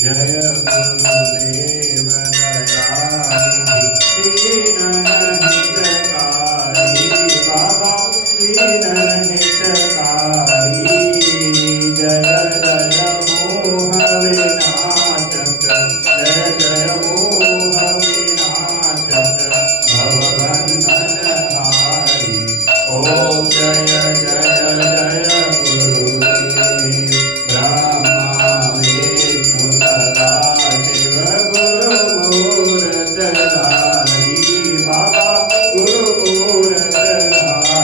जय गुरुदेव दयानिधि दीनन हितकारी बाबा दीनन हितकारी जय जय मोह विनाशक जय जय मोह विनाशक भवबंधनहारी ओम जय जय जय गुरुदेव ब्रह्मा विष्णु सदा शिव गुरु मूर्तधारी बाबा गुरु मूर्तधारी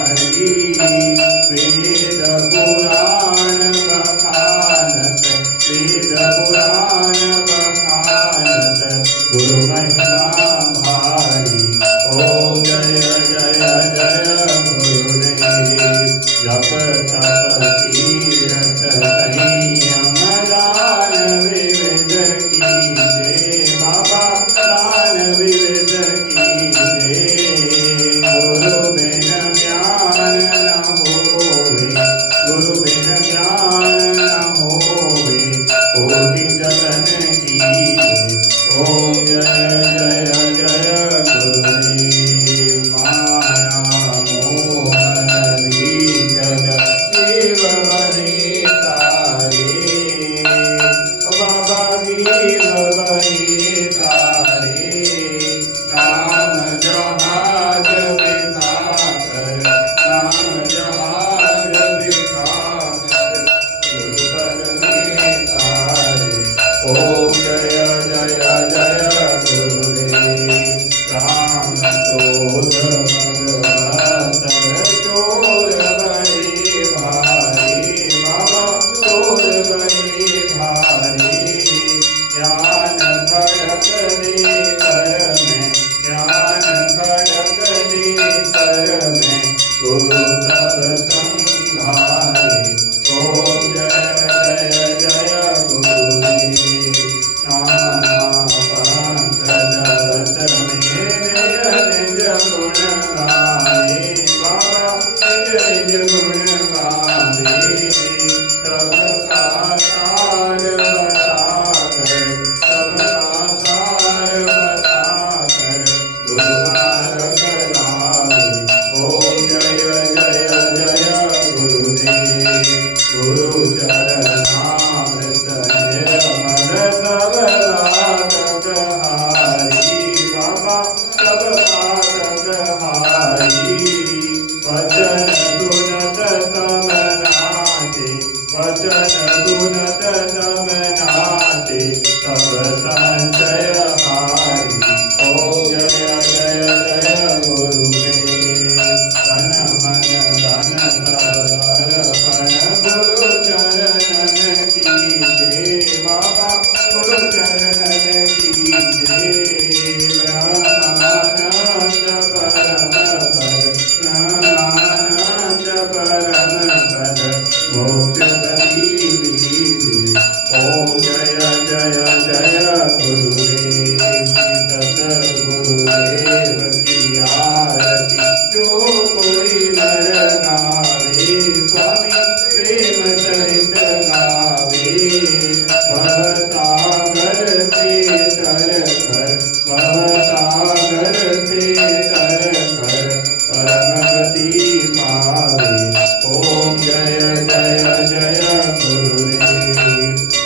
वेद पुराण बखानत वेद पुराण बखानत गुरु महिमा भारी ओम जय जय जय गुरुदेव जप तप तीरथ संयम दान विविध कीजे बाबा दान विविध कीजे गुरु बिन ज्ञान न होवे गुरु बिन ज्ञान न होवे कोटि जतन कीजे ओम जय जय जय गुरुदेव माया मोह जग जीव बने तारे बाबा जीव बने तारे नाम जहाज बिठाकर नाम जहाज बिठाकर गुरु बने तारे ओम जय जय जय गुरुदेव राम क्रोध भगवत चोर बने भारी बाबा चोर बने भारी ज्ञान खड़क दे कर में ज्ञान खड़क दे कर में गुरु तब संघारे ओम जय जय जय गुरुदेव नाना पंथ जगत में निज निज गुण गाए बाबा निज निज गुण गाए सबका सार बताकर सबका सार बताकर गुरुवार करावे ओम जय जय जय गुरुदेव गुरु चरणामृत निर्मल सब घातक हारी बाबा सब घातक हारी वचन सुनत सब नाचे वचन सुनत सब नाचे सब संशय हारी ओम जय जय जय गुरुदेव तन मन धन सब अर्पण गुरु चरणन कीजे बाबा गुरु चरणन कीजे ब्रह्मानंद परम पद ब्रह्मानंद परम पद मोक्ष गति लीजे ओम जय जय जय गुरुदेव सत गुरुदेव की आरती जो कोई नर गावे स्वामी प्रेम सहित गावे भवसागर से तर कर भवसागर से तर कर परम गति पावे ओम जय जय जय गुरुदेव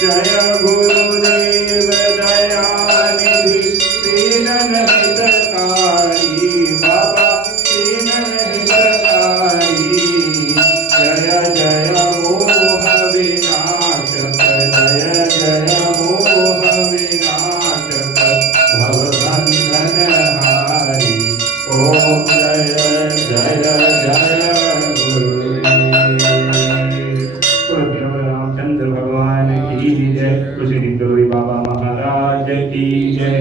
जय गुरुदेव दयानिधि दीनन हितकारी बाबा दीनन हितकारी जय जय मोह विनाशक जय जय मोह विनाशक भवबंधनहारी ओम जय जय जय गुरुदेव रामचंद्र भगवान की जय श्री गौरी बाबा महाराज की जय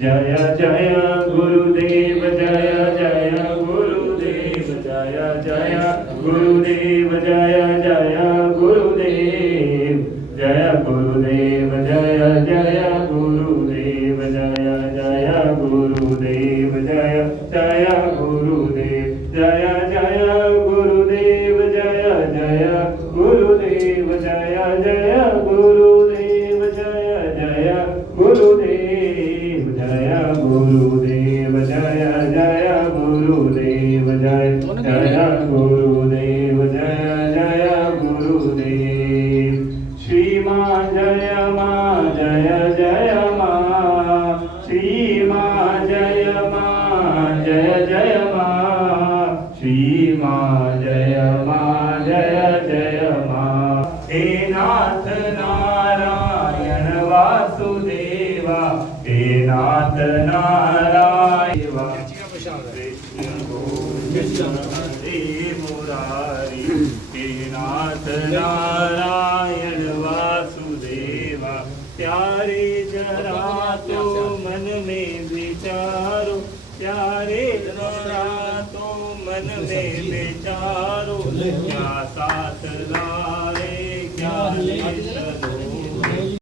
जय जय गुरुदेव जय जय गुरुदेव जय जय गुरुदेव जय जय गुरुदेव जय गुरुदेव जय जय गुरुदेव जय जय गुरुदेव जय जय गुरुदेव जय जय गुरुदेव जय जय गुरुदेव जय जय गुरुदेव जय जय माँ जय जय माँ श्री माँ जय माँ जय जय माँ श्री माँ जय जय माँ हे नाथ नारायण वासुदेवा हे नाथ नारायण कृष्ण गोविंद हरे मुरारी हे नाथ नारायण वासुदेवा प्यारे जरा तो मन में विचारो प्यारे जरा तो मन में विचारो क्या साथ ला